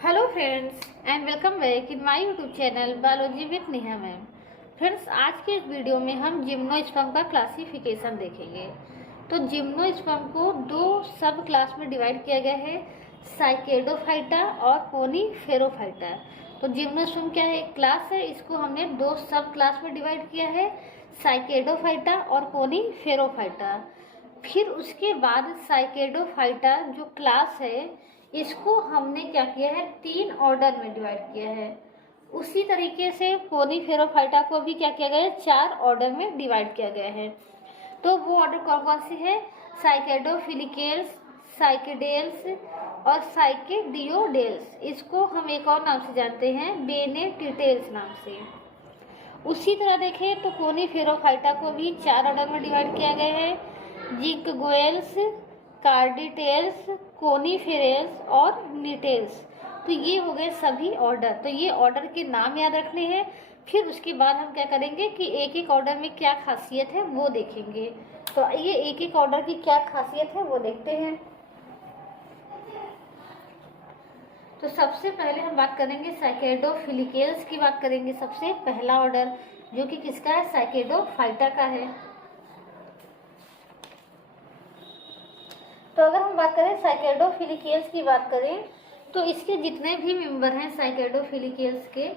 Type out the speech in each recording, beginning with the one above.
Hello friends and welcome back in my YouTube channel biology with Neha ma'am. Friends, आज के इस video में हम जिम्नोस्पर्म का क्लासिफिकेशन देखेंगे। तो जिम्नोस्पर्म को दो सब क्लास में डिवाइड किया गया है, साइकेडोफाइटा और कोनीफेरोफाइटा। तो जिम्नोस्पर्म क्या है, एक क्लास है, इसको हमने दो सब क्लास में डिवाइड किया है, साइकेडोफाइटा और कोनीफेरोफाइटा। फिर उसके बाद साइकेडोफाइटा जो क्लास है, इसको हमने क्या किया है, तीन ऑर्डर में डिवाइड किया है। उसी तरीके से कोनीफेरोफाइटा को भी क्या किया गया है, चार ऑर्डर में डिवाइड किया गया है। तो वो ऑर्डर कौन कौन से है, साइकेडोफिलिकेल्स, साइकेडेल्स और साइकेडियोडेल्स। इसको हम एक और नाम से जानते हैं, बेनेटिटेल्स नाम से। उसी तरह देखें तो कोनीफेरोफाइटा को भी चार ऑर्डर में डिवाइड किया गया है, जिंकगोएल्स, कार्डिटेल्स, कोनीफेरेल्स और नीटेल्स। तो ये हो गए सभी ऑर्डर। तो ये ऑर्डर के नाम याद रखने हैं। फिर उसके बाद हम क्या करेंगे कि एक एक ऑर्डर में क्या खासियत है वो देखेंगे। तो ये एक एक ऑर्डर की क्या खासियत है वो देखते हैं। तो सबसे पहले हम बात करेंगे साइकेडोफिलिकेल्स की बात करेंगे। सबसे पहला ऑर्डर जो कि किसका है, साइकेडोफाइटा का है। तो अगर हम बात करें साइकेडोफिलिकेल्स की बात करें तो इसके जितने भी मेंबर हैं साइकेडोफिलिकेल्स के,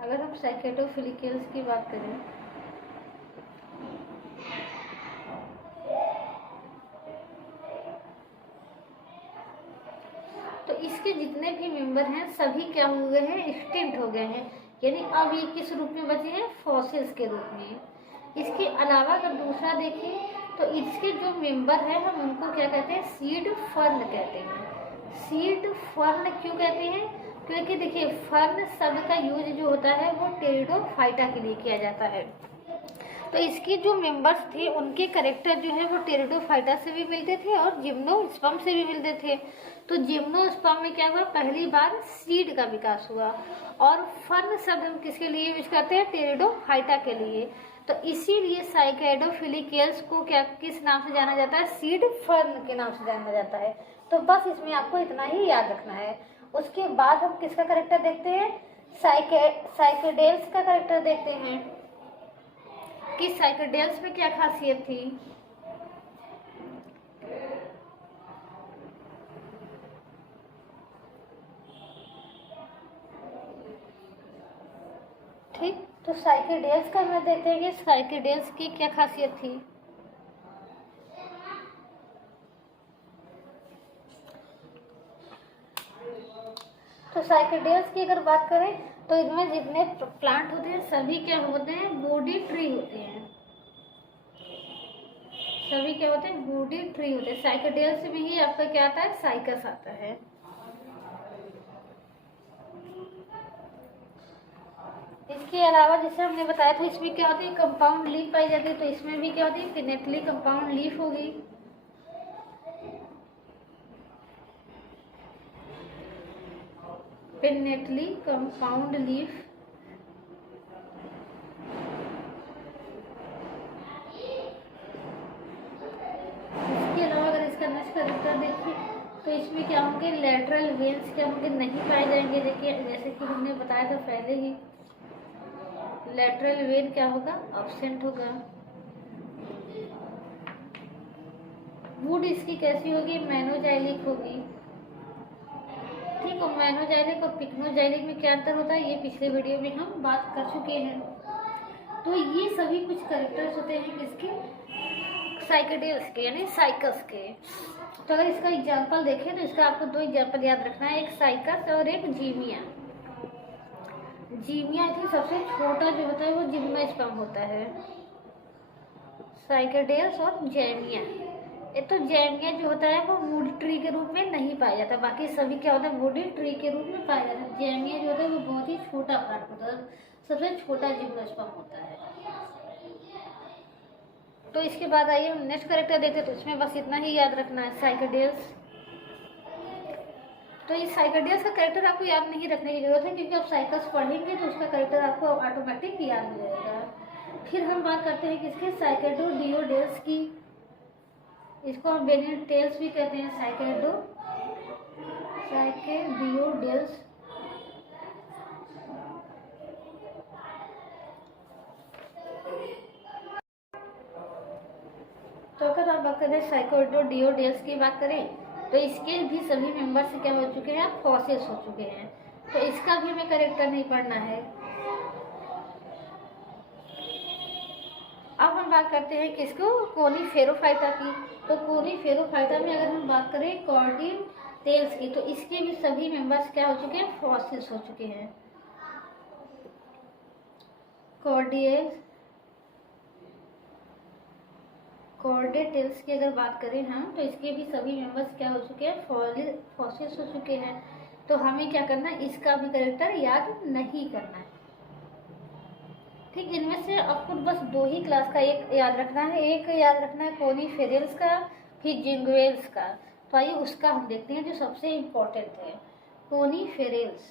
अगर हम साइकेडोफिलिकेल्स की बात करें तो इसके जितने भी मेंबर हैं सभी क्या हो गए हैं, एक्सटिंक्ट हो गए हैं। यानी अब ये किस रूप में बचे हैं, फॉसिल्स के रूप में। इसके अलावा अगर दूसरा देखें तो इसके जो मेंबर हैं हम उनको क्या कहते हैं, सीड फर्न कहते हैं। सीड फर्न क्यों कहते हैं, क्योंकि देखिए फर्न शब्द का यूज जो होता है वो टेरिडोफाइटा के लिए किया जाता है। तो इसके जो मेंबर्स थे उनके कैरेक्टर जो है वो टेरिडोफाइटा से भी मिलते थे और जिम्नोस्पर्म से भी मिलते थे। तो जिम्नोस्पर्म में क्या हुआ, पहली बार सीड का विकास हुआ। और फर्न शब्द हम किसके लिए यूज करते हैं, टेरिडोफाइटा के लिए। तो इसीलिए साइकेडोफिलिकेल्स को क्या किस नाम से जाना जाता है, सीड फर्न के नाम से जाना जाता है। तो बस इसमें आपको इतना ही याद रखना है। उसके बाद हम किसका कैरेक्टर देखते हैं, साइकेडेल्स का कैरेक्टर देखते हैं कि साइकेडेल्स में क्या खासियत थी। ठीक, तो साइकेडेल्स का हमें देखते हैं कि साइकेडेल्स की क्या खासियत थी। तो साइकेडेल्स की अगर बात करें तो इनमें जितने प्लांट होते हैं सभी क्या होते हैं, बॉडी ट्री होते हैं। सभी क्या होते हैं, बॉडी ट्री होते हैं। साइकेडेल्स में ही आपका क्या आता है, साइकस आता है। इसके अलावा जैसे हमने बताया था इसमें क्या होती है, कंपाउंड लीफ पाई जाती है। तो इसमें भी क्या होती है, पिनेटली कंपाउंड लीफ होगी। Pinnately compound leaf. इसके अलावा अगर इसका नेक्स्ट कैरेक्टर देखें तो इसमें क्या होंगे, लेटरल वेन्स क्या होंगे, नहीं पाए जाएंगे। देखिए जैसे कि हमने बताया था पहले ही, लेटरल वेन क्या होगा, एब्सेंट होगा। वुड इसकी कैसी होगी, मेनोजाइलिक होगी। ठीक है, मेनोजाइलिक और पिक्नोजाइलिक में क्या अंतर होता है ये पिछले वीडियो में हम बात कर चुके हैं। तो ये सभी कुछ कैरेक्टर्स होते हैं किसके, साइकेडेल्स के यानी साइकस के। तो अगर इसका एग्जांपल देखें तो इसका आपको दो एग्जांपल याद रखना है, एक साइकस और एक जीमिया। जीमिया थी सबसे छोटा जो होता है वो जिम्नोस्पर्म होता है, साइकेडेल्स और जैमिया। तो जैमिया जो होता है वो वुड ट्री के रूप में नहीं पाया जाता, बाकी सभी क्या होता है वुडी ट्री के रूप में पाया जाता है। जैमिया जो होता है वो बहुत ही छोटा प्लांट होता है, सबसे छोटा जिम्नोस्पर्म होता है। तो इसके बाद आइए हम नेक्स्ट कैरेक्टर देखते हैं। तो इसमें बस इतना ही याद रखना है, साइकेडेल्स। तो इस साइकेडेल्स का कैरेक्टर आपको याद नहीं रखने की जरूरत है, क्योंकि आप साइकस पढ़ेंगे तो उसका कैरेक्टर आपको ऑटोमेटिक याद हो जाएगा। फिर हम बात करते हैं किसके, साइकेडोडियोडेल्स की। इसको हम बेनियन टेल्स भी कहते हैं, साइकेडियोडेल्स। तो अगर आप बात करें साइकोडियोडेल्स की बात करें तो इसके भी सभी मेंबर्स क्या हो चुके हैं, फॉसिल्स हो चुके हैं। तो इसका भी हमें करेक्टर नहीं पढ़ना है। अब हम बात करते हैं किसको, कोनीफेरोफाइटा की। तो कोनीफेरोफाइटा में अगर हम बात करें कॉर्डिन टेल्स की, तो इसके भी सभी मेंबर्स क्या हो चुके हैं, फॉसिल्स हो चुके हैं। कॉर्डेटेल्स की अगर बात करें हम, तो इसके भी सभी मेंबर्स क्या हो चुके हैं, फॉसिल्स हो चुके हैं। तो हमें क्या करना है, इसका भी कैरेक्टर याद नहीं करना है। ठीक, इनमें से आपको बस दो ही क्लास का एक याद रखना है। एक याद रखना है कोनीफेरल्स का, फिर जिंगुएल्स का। तो आइए उसका हम देखते हैं जो सबसे इम्पोर्टेंट है, कोनीफेरल्स।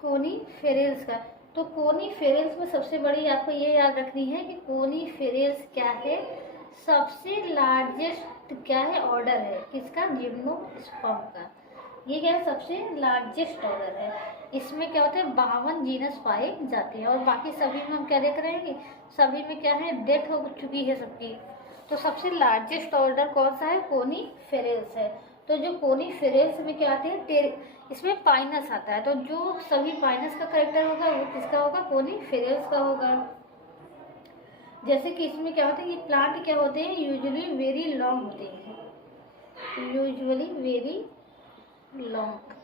कोनीफेरल्स का, तो कोनीफेरल्स में सबसे बड़ी आपको ये याद रखनी है कि कोनीफेरल्स क्या है, सबसे लार्जेस्ट क्या है, ऑर्डर है किसका, जिम्नोस्पर्म का। ये क्या है, सबसे लार्जेस्ट ऑर्डर है। इसमें क्या होता है, 52 जीनस पाए जाते हैं, और बाकी सभी में हम क्या देख रहे हैं कि सभी में क्या है, डेथ हो चुकी है सबकी। तो सबसे लार्जेस्ट ऑर्डर कौन सा है, कोनीफेरल्स है। तो जो कोनीफेरल्स में क्या आते हैं, इसमें पाइनस आता है। तो जो सभी पाइनस का करेक्टर होगा वो किसका होगा, कोनीफेरल्स का होगा। जैसे कि इसमें क्या होता है, ये प्लांट क्या होते हैं, यूजुअली वेरी लॉन्ग होते हैं, यूजुअली वेरी लॉन्ग।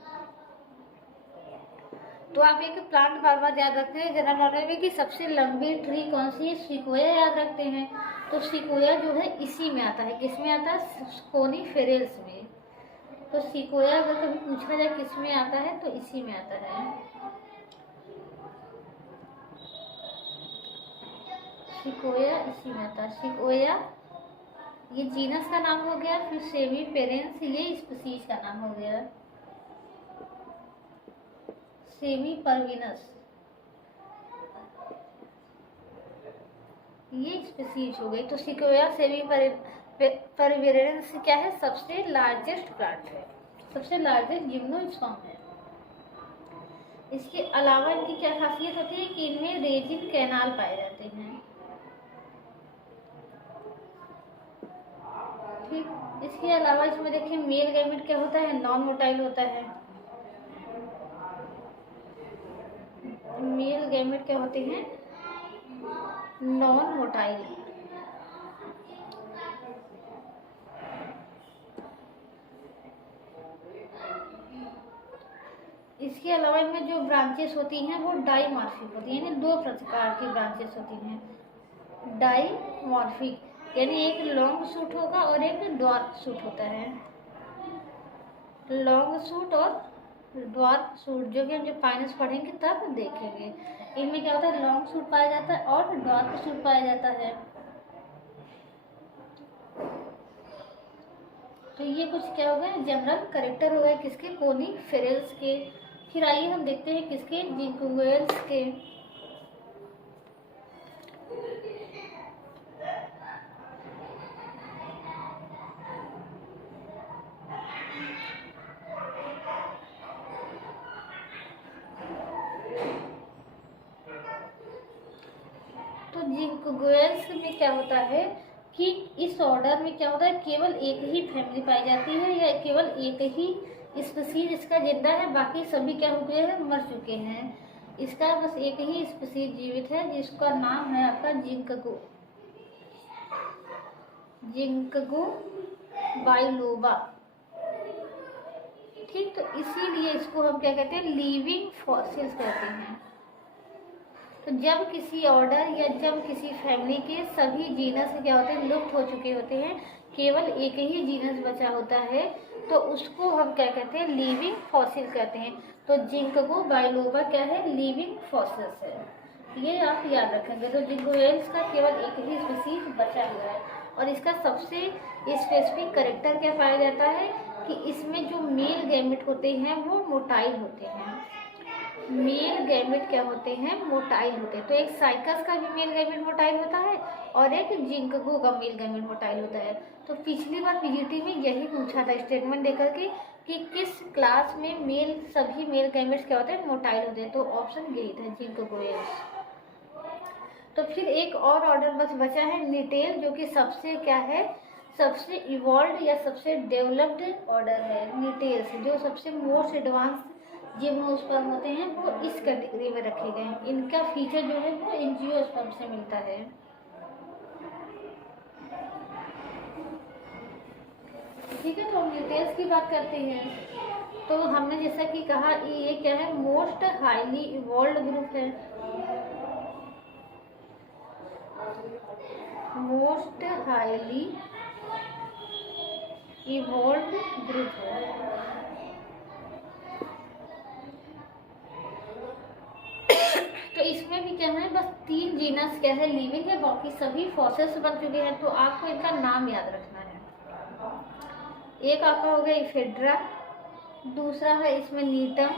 तो आप एक प्लांट बार बार याद रखते हैं जनरल नॉलेज में कि सबसे लंबी ट्री कौन सी है, सिकोया याद रखते हैं। तो सिकोया जो है इसी में आता है, किस में आता है, कोनीफेरल्स में। तो सिकोया अगर कभी पूछा जाए किस में आता है, तो इसी में आता है, सिकोया इसी में आता है। सिकोया ये जीनस का नाम हो गया, फिर सेमी पेरेंस ये स्पीशीज का नाम हो गया, सेमी परविनस ये स्पीशीज हो गई। तो सिकोया सेमी परविनस क्या है, सबसे लार्जेस्ट प्लांट है, सबसे लार्जेस्ट जिम्नोस्पर्म है। इसके अलावा इनकी क्या खासियत होती है कि इनमें रेजिन कैनाल पाए जाते हैं। ठीक, इसके अलावा इसमें देखिए मेल गैमेट क्या होता है, नॉन मोटाइल होता है। मेल गैमेट क्या होते हैं, नॉन मोटाइल। इसके अलावा इनमें जो ब्रांचेस होती हैं वो डाईमॉर्फिक होती हैं, यानी दो प्रकार की ब्रांचेस होती हैं। डाईमॉर्फिक यानी एक लॉन्ग शूट होगा और एक ड्वार्फ शूट होता है। लॉन्ग शूट और ड्वार्फ शूट जो कि हम जब फाइनल्स पढ़ेंगे तब देखेंगे। इनमें क्या होता है, लॉन्ग शूट पाया जाता है और ड्वार्फ शूट पाया जाता है। तो ये कुछ क्या हो गया, जनरल करेक्टर हो गए किसके, कोनीफेरल्स के। फिर आइए हम देखते हैं किसके, जिंगुएल्स के। तो जिंगुएल्स में क्या होता है कि इस ऑर्डर में क्या होता है, केवल एक ही फैमिली पाई जाती है, या केवल एक ही स्पीशीज इसका जिंदा है, बाकी सभी क्या हो गए हैं, मर चुके हैं। इसका बस एक ही स्पीशीज जीवित है जिसका नाम है आपका जिंकगो बाइलोबा। ठीक, तो इसीलिए इसको हम क्या कहते हैं, लिविंग फॉसिल्स कहते हैं। तो जब किसी ऑर्डर या जब किसी फैमिली के सभी जीनस क्या होते हैं, लुप्त हो चुके होते हैं, केवल एक ही जीनस बचा होता है, तो उसको हम क्या कहते हैं, लिविंग फॉसिल कहते हैं। तो जिंकगो बाइलोबा क्या है, लिविंग फॉसिल्स है, ये आप याद रखेंगे। तो जिंगुएल्स का केवल एक ही स्पीशीज बचा हुआ है, और इसका सबसे स्पेसिफिक करेक्टर क्या पाया जाता है कि इसमें जो मेल गैमेट होते हैं वो मोटाइल होते हैं। मेल गैमेट क्या होते हैं, मोटाइल होते हैं। तो एक साइकस का भी मेल गैमेट मोटाइल होता है और एक जिंकगो का मेल गैमेट मोटाइल होता है। तो पिछली बार पीजीटी में यही पूछा था स्टेटमेंट देकर के कि किस क्लास में सभी मेल गैमेट्स क्या होते हैं, मोटाइल होते हैं। तो ऑप्शन यही था, जिंकगोएस। तो फिर एक और ऑर्डर बस बचा है निटेल, जो कि सबसे क्या है, सबसे इवॉल्व या सबसे डेवलप्ड ऑर्डर है। निटेल्स जो सबसे मोस्ट एडवांस जिम्नोस्पर्म होते हैं वो इस कैटेगरी में रखे गए हैं। इनका फीचर जो है वो एंजियोस्पर्म से मिलता है। ठीक है, तो हम निटेल्स की बात करते हैं। तो हमने जैसा कि कहा ये क्या है, मोस्ट हाईली इवॉल्व ग्रुप है, मोस्ट हाईली इवॉल्व ग्रुप है। तो इसमें भी क्या है, बस 3 जीनस क्या है लिविंग है, बाकी सभी फॉसिल्स बन चुके हैं। तो आपको इनका नाम याद रखना है। एक आपका हो गया इफेड्रा, दूसरा है इसमें नीटम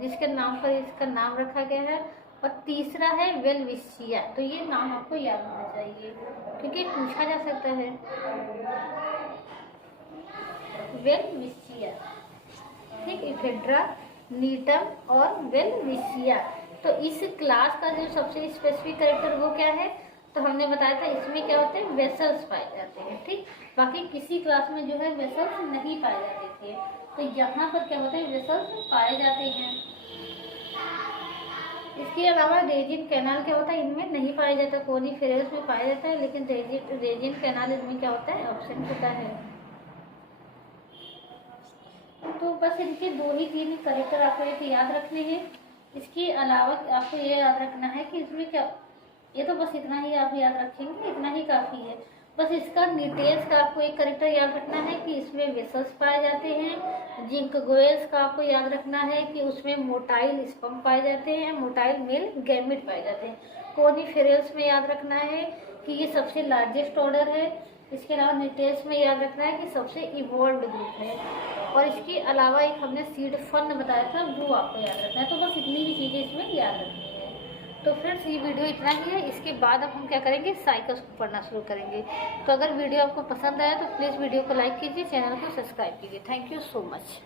जिसके नाम पर इसका नाम रखा गया है, और तीसरा है वेलविशिया। तो ये नाम आपको याद होना चाहिए क्योंकि पूछा जा सकता है। वेलविशिया, ठीक, इफेड्रा, नीटम और वेलविशिया। तो इस क्लास का जो सबसे स्पेसिफिक कैरेक्टर वो क्या है, तो हमने बताया था इसमें क्या होते हैं, वेसल्स पाए जाते हैं। ठीक, बाकी किसी क्लास में जो है वेसल्स नहीं पाए जाते थे, तो यहाँ पर क्या होता है, वेसल्स पाए जाते हैं। इसके अलावा रेजिन कैनाल क्या होता है, इनमें नहीं पाया जाता, कोनिफेरस में पाया जाता है, लेकिन रेजिन कैनाल इनमें क्या होता है, एब्सेंट होता है। तो बस इनके 2 ही 3 कैरेक्टर आपको एक याद रखने हैं। इसके अलावा आपको ये याद रखना है कि इसमें क्या, ये तो बस इतना ही आप याद रखेंगे, इतना ही काफ़ी है। बस इसका निटेल्स का आपको एक कैरेक्टर याद रखना है कि इसमें वेसल्स पाए जाते हैं। जिंकगोएस का आपको याद रखना है कि उसमें मोटाइल स्पर्म पाए जाते हैं, मोटाइल मेल गैमेट पाए जाते हैं। कोनिफेरल्स में याद रखना है कि ये सबसे लार्जेस्ट ऑर्डर है। इसके अलावा निटेल्स में याद रखना है कि सबसे इवॉल्व्ड ग्रुप है। और इसके अलावा एक हमने सीड फन बताया था, वो आपको याद रखना है। तो बस इतनी ही चीज़ें इसमें याद रखनी है। तो फ्रेंड्स ये वीडियो इतना ही है। इसके बाद अब हम क्या करेंगे, साइकस को पढ़ना शुरू करेंगे। तो अगर वीडियो आपको पसंद आया तो प्लीज़ वीडियो को लाइक कीजिए, चैनल को सब्सक्राइब कीजिए। Thank you so much.